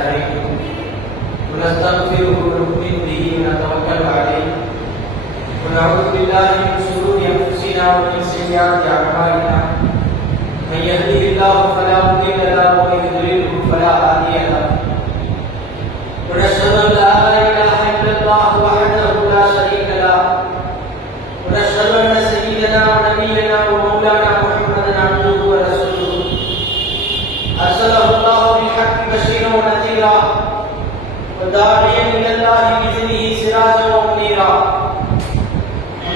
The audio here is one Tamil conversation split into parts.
ونستعينه ونستغفره ونؤمن به ونتوكل عليه ونعوذ بالله من شرور انفسنا ومن سيئات اعمالنا. من يهده الله فلا مضل له ومن يضلله فلا هادي له. ونشهد ان لا اله الا الله وحده لا شريك له. ونشهد ان سيدنا ونبينا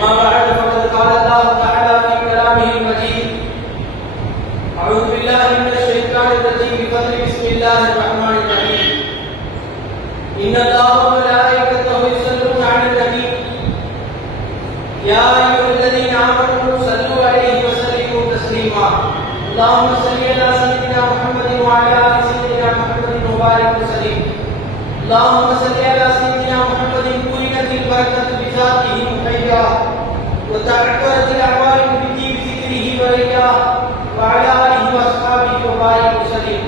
اما بعد فقد قال الله تعالى في كلامه المجيد اعوذ بالله من الشيطان الرجيم بفضل بسم الله الرحمن الرحيم ان الله وملائكته يصلون على النبي يا أيها الذين آمنوا صلوا عليه وسلموا تسليما اللهم صل على سيدنا محمد وعلى آل سيدنا محمد وبارك وسلم اللهم صل على سيدنا محمد كونت البركة بذاته محيا وتبارك الأقوال بذكره ولله وعلى آله وأصحابه وبارك وسلم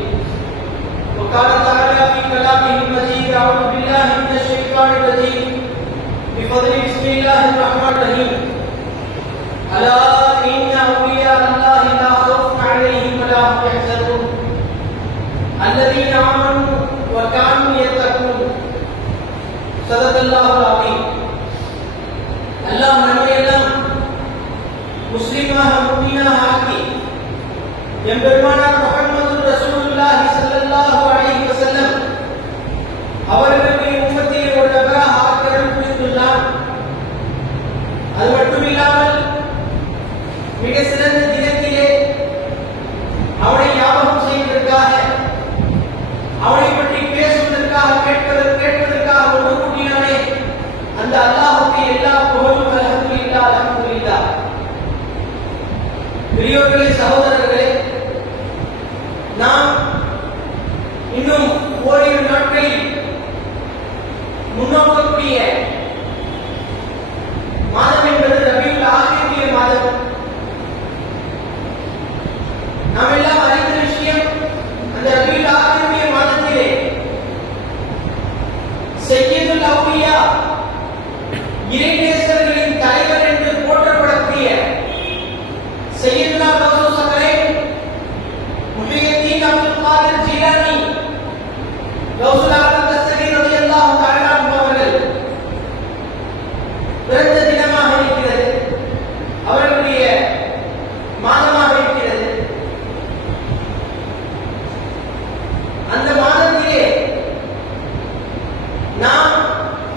وقال تعالى في كلامه المجيد أعوذ بالله من الشيطان الرجيم بفضل بسم الله الرحمن الرحيم ألا إن أولياء الله لا خوف عليهم ولا هم يحزنون الذين آمنوا وكانوا يتقون صدق الله العظيم اللهم انا முஸ்லிமாக முக்மீனாக ஆக்கி எம்பெருமானார் முகமது ரசூலுல்லாஹி ஸல்லல்லாஹு அலைஹி வஸல்லம் அவர்களுக்கு உம்மத்தியை ஒரு நபராக ஆக்கிரமிப்பு புரிந்துள்ளார் அது மட்டும் இல்லாமல் மிக சிறந்த தினத்திலே அவனை ஞாபகம் செய்வதற்காக அவனை பற்றி பேசுவதற்காக கேட்பதற்கு கேட்பதற்காக ஒன்று கூட்டினானே அந்த அல்லாஹுக்கு எல்லா புகழும் பெரியோர்களே சகோதரர்களே நாம் இன்னும் ஓரிரு நாட்களில் முன்னோக்கக்கூடிய மாதம் என்பது ரபியுல் ஆசிரிய மாதம். நாம் எல்லாம் அறிந்த விஷயம் அந்த ரபியுல் ஆசிரிய மாதத்திலே செய்யதுல் அவுலியா இறைநேச அவர்கள் பிறந்த தினமாக இருக்கிறது அவர்களுடைய மாதமாக இருக்கிறது அந்த மாதத்திலே நாம்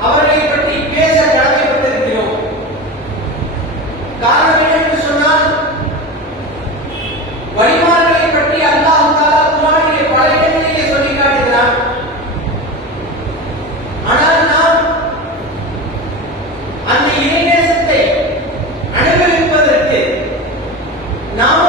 அவர்களை பற்றி பேச கடமைப்பட்டிருக்கிறோம் காரணம் என்னென்று சொன்னால் வழிமார்களை பற்றி அல்லாஹ் தாலா குரானிலே பல இடங்களிலே சொல்லி காட்டுகிறான் ஆனால் நாம் அந்த இறைநேசத்தை அனுபவிப்பதற்கு நாமும்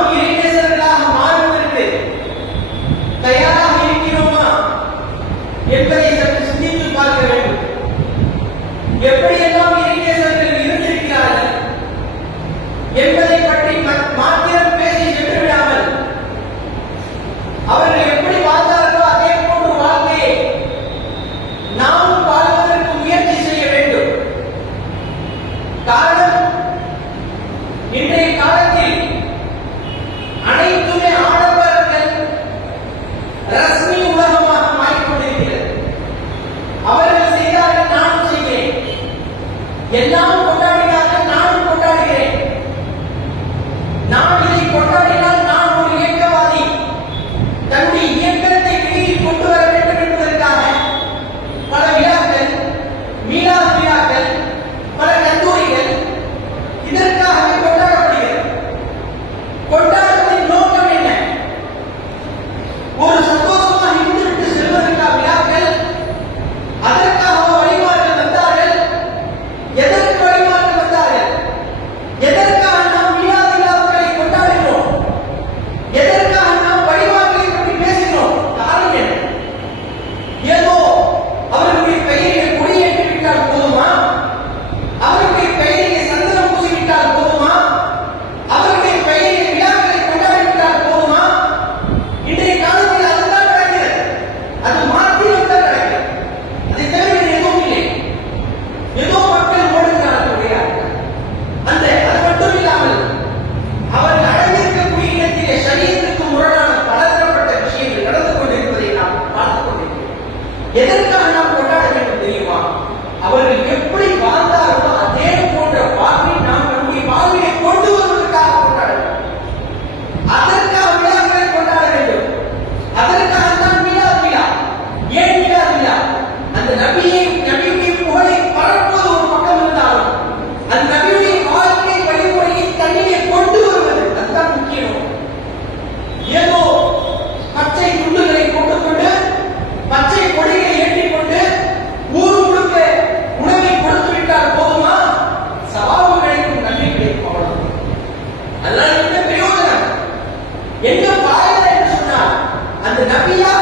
நபியா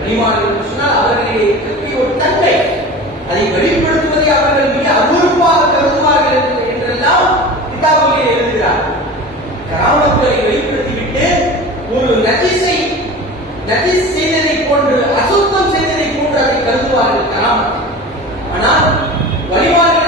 அபிமானம் சொன்னால் அவர்களிடையே இருக்கக்கூடிய ஒரு தன்மை. அதை வெளிப்படுத்துவதை அவர்கள் மிக அபூர்வமாக கருதுவார்கள் என்றெல்லாம் கிதாபிலே எழுதுகிறார். கிராமங்களை வெளிப்படுத்திவிட்டு ஒரு நதிசை நதி செய்ததை போன்று அசுத்தம் செய்ததை போன்று அதை கருதுவார்கள் கிராமத்தை ஆனால் வழிபாடு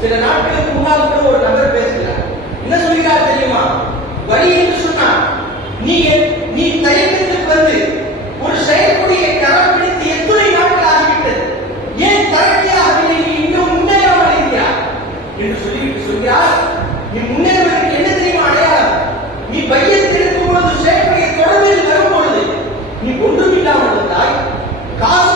சில நாட்களுக்கு முன்னால் கூட ஒரு நபர் பேசுகிறார். என்ன சொல்கிறார் தெரியுமா? வழி என்று சொன்னார். நீ நீ தயக்கத்தில் வந்து ஒரு செயற்குடியை தரப்படுத்தி எத்தனை நாட்கள் ஆகிவிட்டது? ஏன் தரக்கியாகவில்லை நீ இன்னும் முன்னேறாமல் இருக்கிறா என்று சொல்லி சொல்கிறார். நீ முன்னேறுவதற்கு என்ன தெரியுமா அடையாளம்? நீ பையத்தில் இருக்கும் பொழுது செயற்குடியை தொடர்பில் வரும்பொழுது நீ ஒன்றுமில்லாமல் இருந்தாய் காசு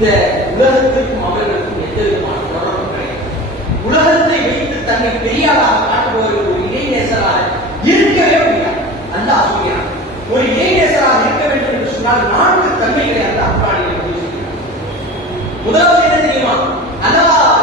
இந்த உலகத்திற்கும் அவர்களுக்கும் எந்த விதமான தொடர்பும் கிடையாது. உலகத்தை வைத்து தன்னை பெரியாளாக காட்டுபவர்கள் ஒரு இளைஞராக இருக்கவே முடியாது. அந்த ஆசிரியர். ஒரு இளைஞராக இருக்க வேண்டும் என்று சொன்னால் நான்கு தன்மைகளை அந்த அப்பாடியில் முதலாவது என்ன தெரியுமா? அல்லாஹ்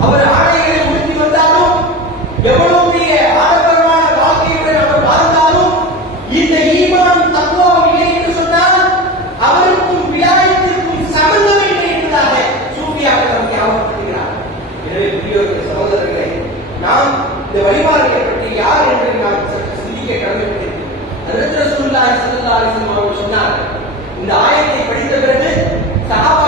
அவர் ஆடைகளை உடுத்தி வந்தாலும் எவ்வளவு பெரிய ஆடம்பரமான அவர் வாழ்ந்தாலும் இந்த ஈமான் தத்துவம் இல்லை என்று சொன்னால் அவருக்கும் வியாயத்திற்கும் சம்பந்தம் இல்லை என்பதாக சூப்பியாக நமக்கு இந்த வழிபாடுகளை பற்றி யார் என்று நாம் சிந்திக்க கடமைப்பட்டிருக்கிறோம். அதற்கு சொன்னார் இந்த ஆயத்தை படித்த பிறகு சகாபா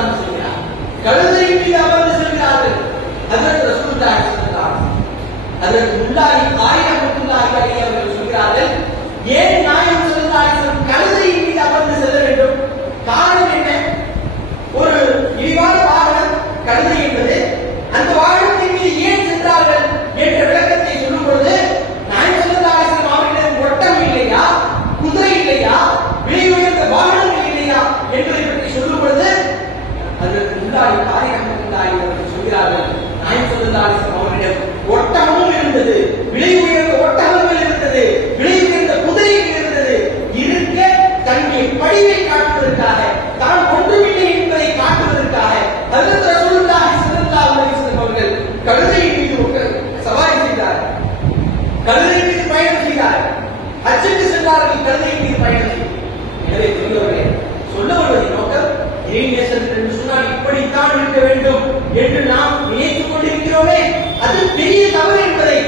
உதாரணம் சொல்கிறார். கழுதை மீது அமர்ந்து செல்கிறார்கள். அதற்கு ரசூல்லாஹி சொல்கிறார்கள் அதற்கு உள்ளாகி ஆயிரம் அவர்கள் சொல்கிறார்கள் ஏன் கல்லறை மீது பயணம் செய்தார்கள். அச்சுக்கு சென்றார்கள் கல்லறை மீது பயணம் எனவே பெரியவர்களே சொல்ல வருவதை நோக்கம் இணைநேசர்கள் என்று சொன்னால் இப்படித்தான் இருக்க வேண்டும் என்று நாம் நினைத்துக் கொண்டிருக்கிறோமே. அது பெரிய தவறு என்பதை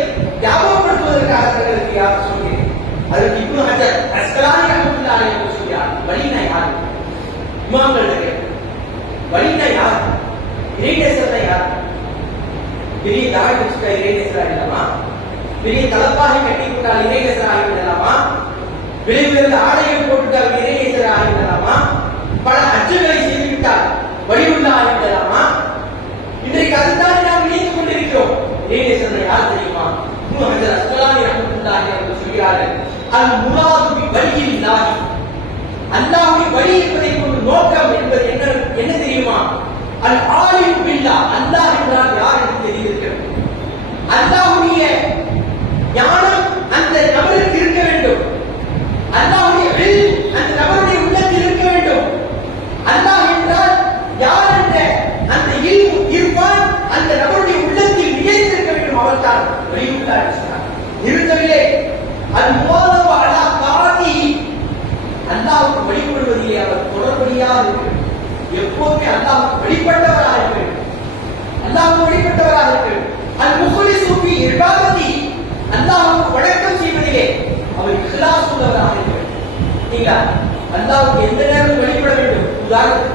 ஞாபகப்படுத்துவதற்காக தங்களுக்கு யார் சொன்னேன். அதற்கு இப்னு ஹஜர் அஸ்கலானி அஹமதுல்லாஹி என்று சொல்கிறார் வலினா யார்? இமாம்கள் வலினா யார்? இணைநேசர்னா யார்? பெரிய தாடி வச்சுட்டா இணைநேசரா இல்லாமா பெரிய தலப்பாக கட்டி கொண்டால் இணையேசர் ஆகிவிடலாமா விலையுயர்ந்த ஆடைகள் போட்டுவிட்டால் இணையேசர் ஆகிவிடலாமா பல அச்சங்களை செய்துவிட்டால் வழியுள்ள ஆகிவிடலாமா இன்றைக்கு அதுதான் நாம் நினைத்துக் கொண்டிருக்கிறோம். இணையேசர் யார் தெரியுமா? முகமது அஸ்லாமி ரஹமத்துல்லாஹி அவர்கள் சொல்கிறார்கள். அல் முராது பி வழியில் அல்லாஹ்வின் வழி என்பதை dân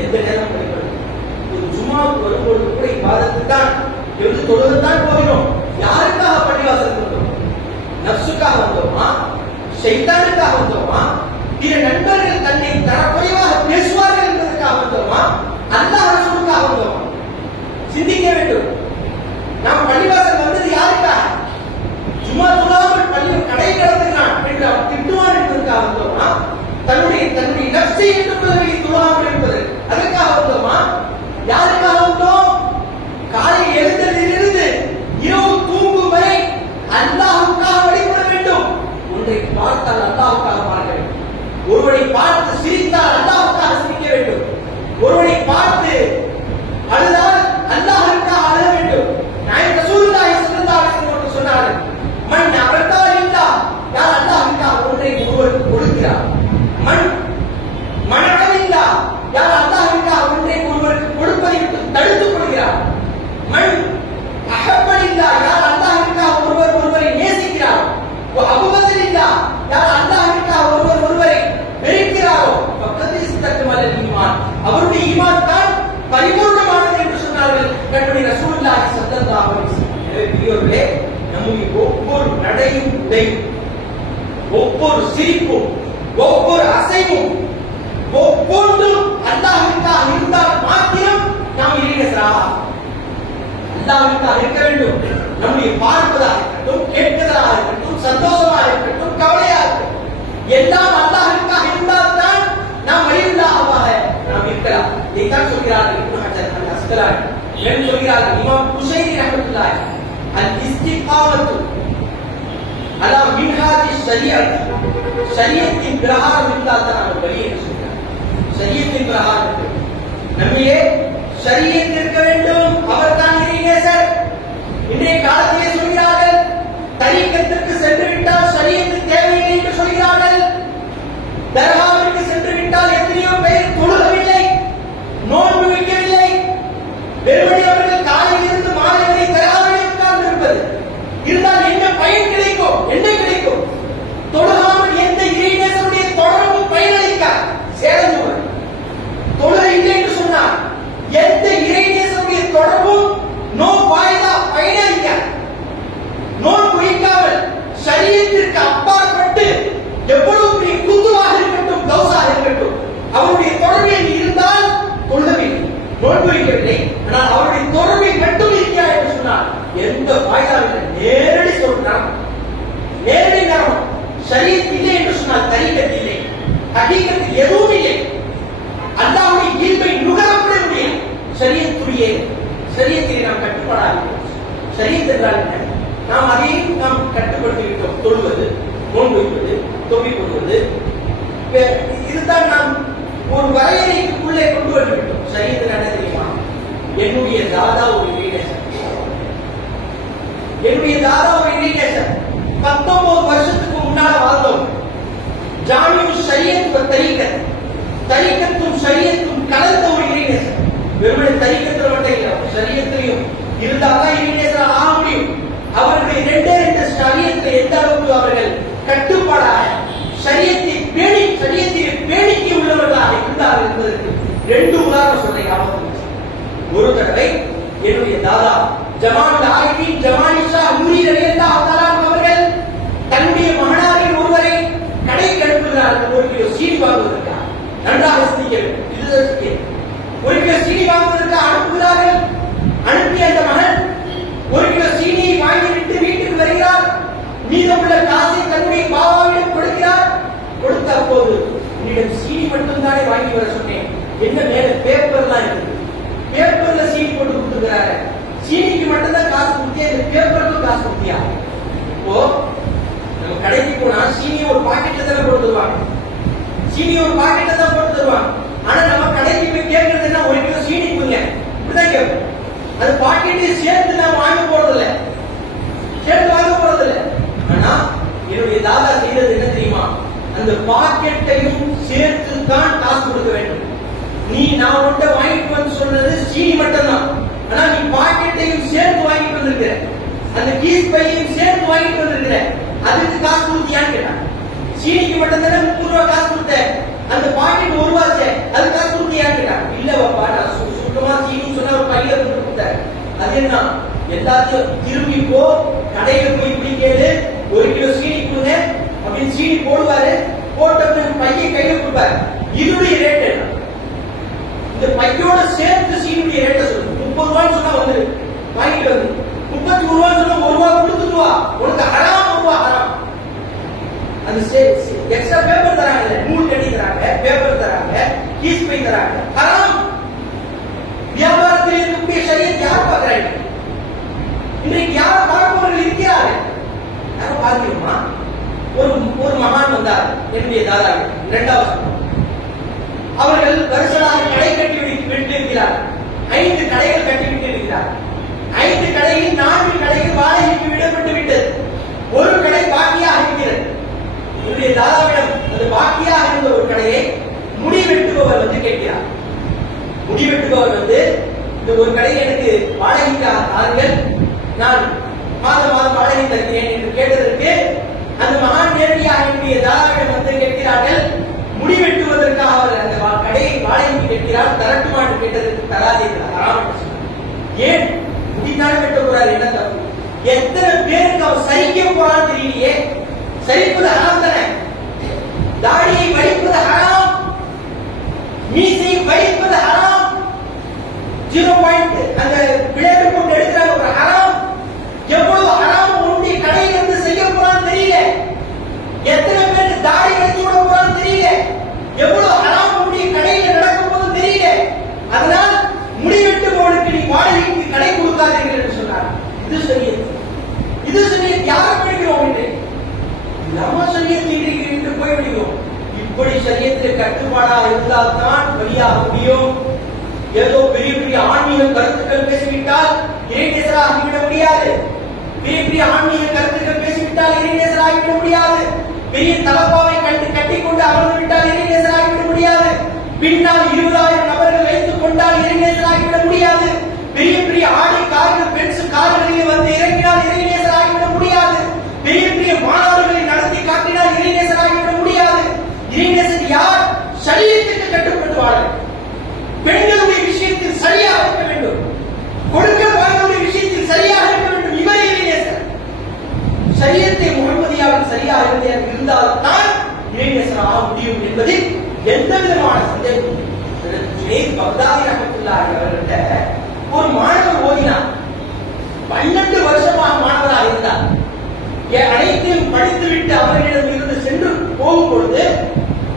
எந்த நேரம் வழிபடும் ஒரு ஜும்மாவுக்கு வரும்போது கூட இவ்வாதத்து தான் எழுந்து தொழுதுதான் போகிறோம் யாருக்காக பள்ளிவாசல் வந்தோம் நப்சுக்காக வந்தோமா செய்தானுக்காக வந்தோமா பிற நண்பர்கள் தன்னை தரக்குறைவாக பேசுவார்கள் என்பதற்காக வந்தோமா அல்லாஹ் ரசூலுக்காக வந்தோமா சிந்திக்க வேண்டும் நாம் பள்ளிவாசல் வந்தது யாருக்காக சும்மா துலாமல் பள்ளி கடை கடந்துகிறான் என்று அவன் திட்டுவான் என்பதற்காக வந்தோமா தன்னுடைய தன்னுடைய நப்சை என்று பிறகு துலாமல் இருப்பது அதற்காக வந்தோமா யாருக்காக வந்தோம் காலை எழுந்ததிலிருந்து இரவு தூங்கும் வரை அல்லாஹுக்காக வழிபட வேண்டும் ஒன்றை பார்த்தால் அல்லாஹுக்காக பார்க்க வேண்டும் ஒருவனை பார்த்து சிரித்தால் அல்லாஹுக்காக சிரிக்க வேண்டும் ஒருவனை பார்த்து அழுதால் அல்லாஹுக்காக அழ வேண்டும் நான் ரசூலுல்லாஹி ஸல்லல்லாஹு அலைஹி வஸல்லம் சொன்னார்கள் மன் அபதா இல்லா யார் அல்லாஹுக்காக ஒன்றை ஒருவருக்கு கொடுக்கிறார் மண் மனடவில்லா யார் அல்லாஹுக்காக ஒன்றை ஒருவருக்கு கொடுப்பதை விட்டு தடுத்துக் கொள்கிறார் மண் அகப்படில்லா யார் அல்லாஹுக்காக ஒருவர் ஒருவரை நேசிக்கிறார் அபுபதரில்லா யார் அல்லாஹுக்காக ஒருவர் ஒருவரை வெறுக்கிறாரோ பக்கத்தில் தக்குமல ஈமான் அவருடைய ஈமான் தான் பரிபூர்ணமானது என்று சொன்னார்கள் கண்ணுடைய ரசூலுல்லாஹி ஸல்லல்லாஹு அலைஹி வஸல்லம் எனவே பெரியோர்களே நம்முடைய ஒவ்வொரு நடையும் உடையும் ஒவ்வொரு சிரிப்பும் ஒவ்வொரு அசைவும் ஒவ்வொன்றும் அல்லாஹ்விற்காக இருந்தால் மாத்திரம் நாம் இறைநேசராக அல்லாஹ்விற்காக இருக்க வேண்டும் நம்முடைய பார்ப்பதாக இருக்கட்டும் கேட்பதாக இருக்கட்டும் சந்தோஷமாக இருக்கட்டும் கவலையாக இருக்கட்டும் எல்லாம் அல்லாஹ்விற்காக இருந்தால் தான் நாம் வழியுள்ளாகவாக நாம் இருக்கலாம் இதைத்தான் சொல்கிறார்கள் இப்னு ஹஜர் அல் அஸ்கலானி மேலும் சொல்கிறார்கள் இமாம் குஷைரி ரஹ்மத்துல்லாஹி அல் இஸ்திகாமத்து அலா மின்ஹாஜி ஷரியத் ஷரியத்தின் பிரகாரம் இருந்தால் தான் நம்ம வழி என்று சொல்கிறார் ஷரியத்தின் பிரகாரம் இருக்க வேண்டும். நம்மிலே வேண்டும். அவர் தான் இறைநேசர் இன்றைய காலத்திலே சொல்கிறார்கள் தரீக்கத்திற்கு சென்று விட்டால் ஷரியத்து தேவையில்லை என்று சொல்கிறார்கள். தர்காவிற்கு சென்று விட்டால் எத்தனையோ பேர் தொழுகவில்லை நோன்பு வைக்கவில்லை. வெறுமனே அவர்கள் காலையில் இருந்து மாலை வரை தர்காவிலே உட்கார்ந்து இருப்பது இருந்தால் என்ன பயன் கிடைக்கும் என்ன கிடைக்கும் தொழுகாமல் எந்த இறைநேசருடைய தொடர்பும் பயனளிக்காது சேதம் வரும் தொழுகை இல்லை என்று சொன்னார் எந்த இறைநேசருடைய தொடர்பும் நோ வாய்தா பயனளிக்காது நோய் குறிக்காமல் சரீரத்திற்கு அப்பாற்பட்டு எவ்வளவு பெரிய குத்துவாக இருக்கட்டும் தௌசாக இருக்கட்டும் அவருடைய தொடர்பில் நீ இருந்தால் கொள்ளவில்லை நோய் குறிக்கவில்லை ஆனால் அவருடைய தொடர்பில் மட்டும் இருக்கிறார் என்று சொன்னார் எந்த வாய்தாவில் நேரடி சொல்றான் நேரடி நரம்பம் சரீரத்தில் இல்லை என்று சொன்னால் தரிக்கத் இல்லை ஹகீகத்தில் எதுவும் இல்லை அல்லாஹ்வுடைய இயல்பை நுகரப்பட முடியும் சரியத்துடைய சரியத்திலே நாம் கட்டுப்படாது சரியத் என்றால் என்ன நாம் அதையும் நாம் கட்டுப்படுத்தி விட்டோம் தொழுவது நோன்பு வைப்பது தொப்பி இதுதான் நாம் ஒரு வரையறைக்குள்ளே கொண்டு வந்து விட்டோம் சரியத்தில் என்ன தெரியுமா? என்னுடைய தாதா ஒரு இளைஞர் என்னுடைய தாதா ஒரு இளைஞர் பத்தொன்பது வருஷத்துக்கு முன்னால வாழ்ந்தோம் ஜாமியு ஷரியத் தரிக்கத் தரிக்கத்தும் தரீக்கத்தும் ஷரியத்தும் கலந்த ஒரு இறைநேசர் வெறுமனே தரிக்கத்தில் மட்டும் இல்லை ஷரியத்திலையும் இருந்தால்தான் இறைநேசர் ஆக முடியும். அவர்கள் ரெண்டே ரெண்டு ஷரியத்தில் எந்த அளவுக்கு அவர்கள் கட்டுப்பாடாக ஷரியத்தை பேணி பேணிக்கை உள்ளவர்களாக என்பதற்கு ரெண்டு உதாரணம் சொல்றேன் ஞாபகம் ஒரு தடவை என்னுடைய தாதா ஜமான் ஆரிஃபின் ஜமானி ஷா நூரி ரலியல்லாஹு தஆலா அவர்கள் தன்னுடைய மகனாரின் ஒருவரை கடைக்கு ஒரு கிலோ சீனி வாங்குவதற்காக. நன்றாக சிந்திக்க வேண்டும். இது ஒரு கிலோ சீனி வாங்குவதற்கு அனுப்புகிறார் அனுப்பிய அந்த மகன் ஒரு கிலோ சீனியை வாங்கிவிட்டு வீட்டுக்கு வருகிறார் மீதமுள்ள காசை தன்னுடைய பாபாவிடம் கொடுக்கிறார் கொடுத்த அப்போது உன்னிடம் சீனி மட்டும்தானே வாங்கி வர சொன்னேன் என்ன மேல பேப்பர்லாம் இருக்குது பேப்பர்ல சீனி போட்டு கொடுத்துருக்காரு சீனிக்கு மட்டும்தான் காசு கொடுத்தியா இந்த பேப்பருக்கு காசு கொடுத்தியா இப்போ நம்ம கடைக்கு போனா சீனி ஒரு பாக்கெட்ல தானே போட்டு தருவாங்க சீனி ஒரு பாக்கெட்ல தான் போட்டு தருவாங்க. ஆனா நம்ம கடைக்கு போய் கேட்கறது என்ன? ஒரு கிலோ சீனி கொடுங்க. இப்படிதான் கேட்போம். அது பாக்கெட்டையும் சேர்த்து நான் வாங்க போறது இல்ல சேர்த்து வாங்க போறது இல்ல ஆனா என்னுடைய தாதா செய்தது என்ன தெரியுமா? அந்த பாக்கெட்டையும் சேர்த்து தான் காசு கொடுக்க வேண்டும். நீ நான் உன்ட்ட வாங்கிட்டு வந்து சொன்னது சீனி மட்டும்தான். ஆனா நீ பாக்கெட்டையும் சேர்த்து வாங்கிட்டு வந்திருக்கிற. அந்த கீஸ் பையையும் சேர்த்து வாங்கிட்டு வந்திருக்கிற. அதுக்கு காசு கொடுத்தியான்னு கேட்டான். சீனிக்கு மட்டும் தானே முப்பது ரூபா காசு கொடுத்தேன் அந்த பாக்கெட் ஒரு ரூபாச்சே அது காசு கொடுத்தியான்னு கேட்டாங்க இல்ல பாப்பா நான் சு- சுத்தமா சீனி சொன்னா ஒரு பையில கொண்டு கொடுத்தேன் அது என்ன எல்லாத்தையும் திரும்பி போ கடையில போய் இப்படி கேளு ஒரு கிலோ சீனி கொடுங்க அப்படின்னு சீனி போடுவாரு. போட்ட பையன் கையில கொடுப்பாரு. இதனுடைய ரேட் என்ன? இந்த பையோட சேர்த்து சீனுடைய ரேட்டை சொல்லுங்க முப்பது ரூபான்னு சொன்னா வந்து வாங்கிட்டு வந்து. முப்பத்தி ஒரு ரூபான்னு சொன்னா ஒரு ரூபா கொடுத்துட்டு வா. உனக்கு ஹராம் ரூபா ஹராம். அந்த எக்ஸ்ட்ரா பேப்பர் தராங்க நூல் கட்டி தராங்க பேப்பர் தராங்க கீஸ் பை தராங்க. ஹராம். வியாபாரத்தில் இருக்கக்கூடிய சரியத் யார் பார்க்கிறாங்க இன்றைக்கு யார் பார்ப்பவர்கள் இருக்கிறார்கள் யாரும் பார்க்கிறோமா ஒரு ஒரு மகான் வந்தார். என்னுடைய தாதா இரண்டாவது அவர்கள் வருஷமாக கடை கட்டி விட்டு விட்டிருக்கிறார். ஐந்து கடைகள் கட்டி விட்டிருக்கிறார். ஐந்து கடையில் நான்கு கடைகள் வாடகைக்கு விடப்பட்டு விட்டது. ஒரு கடை பாக்கியாக இருக்கிறது. என்னுடைய தாதாவிடம் அது பாக்கியாக இருந்த ஒரு கடையை முடி வெட்டுபவர் வந்து கேட்கிறார். முடி வெட்டுபவர் வந்து இந்த ஒரு கடை எனக்கு வாடகைக்கு ஆறுங்கள் நான் மாதம் மாதம் வாடகை தருகிறேன் என்று கேட்டதற்கு அந்த மகான் நேரடியாக என்னுடைய தாராவிடம் வந்து கேட்கிறார்கள். முடி வெட்டுவதற்காக அவர் அந்த கடையை வாடகைக்கு கேட்கிறார். தரட்டுமான்னு கேட்டதற்கு தராதீர்கள் ஏன்? முடித்தானே வெட்ட போறாரு என்ன தப்பு? எத்தனை பேருக்கு அவர் சகிக்க போறான்னு தெரியலையே. சரிப்பது ஹராம் தானே? தாடியை வடிப்பது ஹராம். மீசை வைப்பது ஹராம். ஜீரோ பாயிண்ட் அந்த பிளேடு போட்டு எடுக்கிற ஒரு ஹராம். எவ்வளவு ஹராம் ஒண்டி கடையில் இருந்து செய்ய போறான்னு தெரியல. எத்தனை பேருக்கு தாடி வைத்து விட போறான்னு தெரியல. எவ்வளவு ஹராம் ஒண்டி கடையில் நடக்கும் போது தெரியல. அதனால் முடிவெட்டுபவனுக்கு நீ வாடகைக்கு கடை கொடுக்காதீர்கள் என்று சொன்னார். இது சொல்லியது இது சொல்லியது யார் படிக்கிறோம் என்று நம்ம சரியத்தை இன்றைக்கு இன்று போய்விடுகிறோம் இப்படி சரியத்தில் கட்டுப்பாடாக இருந்தால் தான் வழியாக முடியும். ஏதோ பெரிய ஆன்மீக கருத்துக்கள் பேசிவிட்டால் இறைநேசராக ஆகிவிட முடியாது. பெரிய பெரிய ஆன்மீக கருத்துக்கள் பேசிவிட்டால் இறைநேசராக ஆகிவிட முடியாது. பெரிய தலப்பாவை கட்டி கட்டிக்கொண்டு அமர்ந்து விட்டால் இறைநேசராக ஆகிவிட முடியாது. பின்னால் இருபதாயிரம் நபர்கள் வைத்துக் கொண்டால் இறைநேசராக ஆகிவிட முடியாது. பெரிய பெரிய ஆடி கார்கள் பென்ஸ் கார்களிலே வந்து இறங்கினால் இறைநேசராக ஆகிவிட முடியாது. பெரிய பெரிய மாணவர்களை நடத்தி காட்டினால் இறைநேசராக ஆகிவிட முடியாது. இறைநேசர் யார்? சரீரத்துக்கு கட்டுப்பட்டு வாழ பெண்களுடைய விஷயத்தில் சரியாக இருக்க வேண்டும் கொடுக்க வாங்களுடைய விஷயத்தில் சரியாக இருக்க வேண்டும் இவர் இறைநேசர் சரியத்தை முகமதியாவில் சரியாக இருந்தே இருந்தால் தான் ஆக முடியும் என்பதில் எந்த விதமான சந்தேகம் பக்தாதி ரஹமத்துல்லாஹி அவர்கிட்ட ஒரு மாணவர் ஓதினார். பன்னெண்டு வருஷமாக மாணவராக இருந்தார். அனைத்தையும் படித்துவிட்டு அவர்களிடம் இருந்து சென்று போகும் பொழுது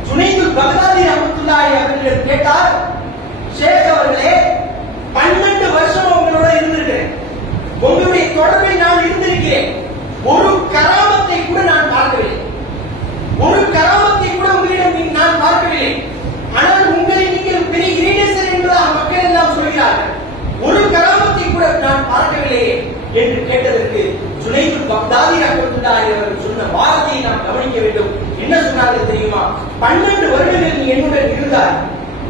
ஜுனைது பக்தாதி ரஹமத்துல்லாஹி அவர்களிடம் கேட்டார் ஷேக் அவர்களே பன்னெண்டு வருஷம் உங்களோட இருந்திருக்கிறேன். உங்களுடைய தொடர்பில் நான் இருந்திருக்கிறேன். ஒரு கராமத்தை கூட நான் பார்க்கவில்லை. ஒரு கராமத்தை கூட உங்களிடம் நீ- நான் பார்க்கவில்லை. ஆனால் உங்களை நீங்கள் பெரிய இறைநேசர் என்பதாக மக்கள் எல்லாம் சொல்கிறார்கள். ஒரு கராமத்தை கூட நான் பார்க்கவில்லையே என்று கேட்டதற்கு சுனைது பக்தாதி ரஹமத்துல்லாஹி அவர்கள் சொன்ன வார்த்தையை நாம் கவனிக்க வேண்டும். என்ன சொன்னார்கள் தெரியுமா? பன்னெண்டு வருடங்கள் நீ என்னுடன் இருந்தார்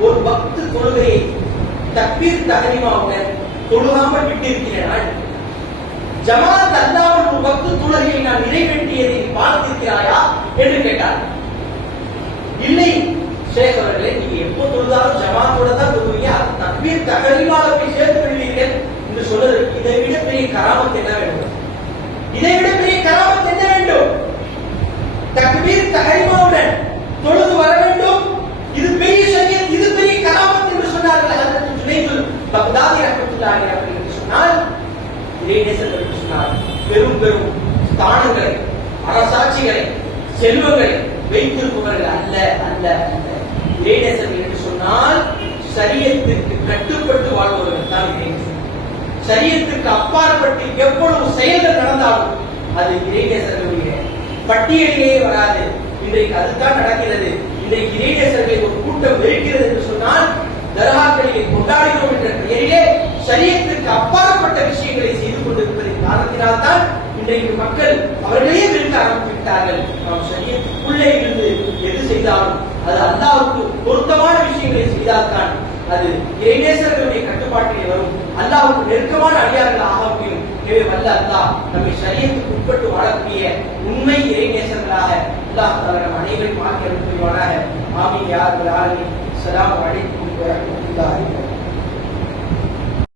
ஒரு பக்து தொழுகையை தப்பீர் தகரிமாவுடன் தொழுகாமல் விட்டிருக்கிறேன் நான் ஜமாத் அல்லாமல் ஒரு பக்து நான் நிறைவேற்றியதை நீ பார்த்திருக்கிறாயா என்று கேட்டார். இல்லை ஷேக் அவர்களே நீங்க எப்போ தொழுதாலும் ஜமாத்தோட தான் தொழுவீங்க அது தக்பீர் தகரிமால போய் சேர்த்து கொள்வீர்கள் என்று சொல்வதற்கு இதை விட பெரிய கராமத் என்ன வேண்டும்? இதை விட பெரிய கராமத் என்ன வேண்டும்? தக்பீர் தஹரிமாவுடன் தொழுது வர வேண்டும். இது பெரிய ஷரியத் இது பெரிய கராமத் என்று சொன்னார்கள். அதற்கு சுனைதுல் பக்தாதி ரஹ்மத்துல்லாஹி அவர்கள் சொன்னால் பெரும் பெரும் ஸ்தானங்களை அரசாட்சிகளை செல்வங்களை வைத்திருப்பவர்கள் அல்ல அல்ல அல்ல. என்று சொன்னால் சரியத்திற்கு கட்டுப்பட்டு வாழ்பவர்கள் தான் இறைநேசர் சரியத்துக்கு அப்பாற்பட்டு எவ்வளவு செயல்கள் நடந்தாலும் அது இறைநேசர்களுடைய பட்டியலிலேயே வராது. இன்றைக்கு அதுதான் நடக்கிறது. இன்றைக்கு இறைநேசர்களை ஒரு கூட்டம் வெறுக்கிறது என்று சொன்னால் தர்காக்களிலே கொண்டாடுகிறோம் என்ற பெயரிலே சரியத்திற்கு அப்பாற்பட்ட விஷயங்களை செய்து கொண்டிருப்பதின் காரணத்தினால்தான் இன்றைக்கு மக்கள் அவர்களே விரும்ப ஆரம்பித்தார்கள் விட்டார்கள் நாம் சரியத்துக்குள்ளே இருந்து எது செய்தாலும் அது அல்லாவுக்கு பொருத்தமான விஷயங்களை செய்தால்தான் அது இறைநேசர்களுடைய கட்டுப்பாட்டிலே வரும். அல்லாவுக்கு நெருக்கமான அடியார்கள் ஆக முடியும். எனவே வல்ல அல்லா நம்மை சரியத்துக்கு உட்பட்டு வாழக்கூடிய அல்லாஹ் தஆலா நம் அனைவரையும் ஆக்கி அருள் மாமி யார் யா ரப்பல் ஆலமீன். அஸ்ஸலாமு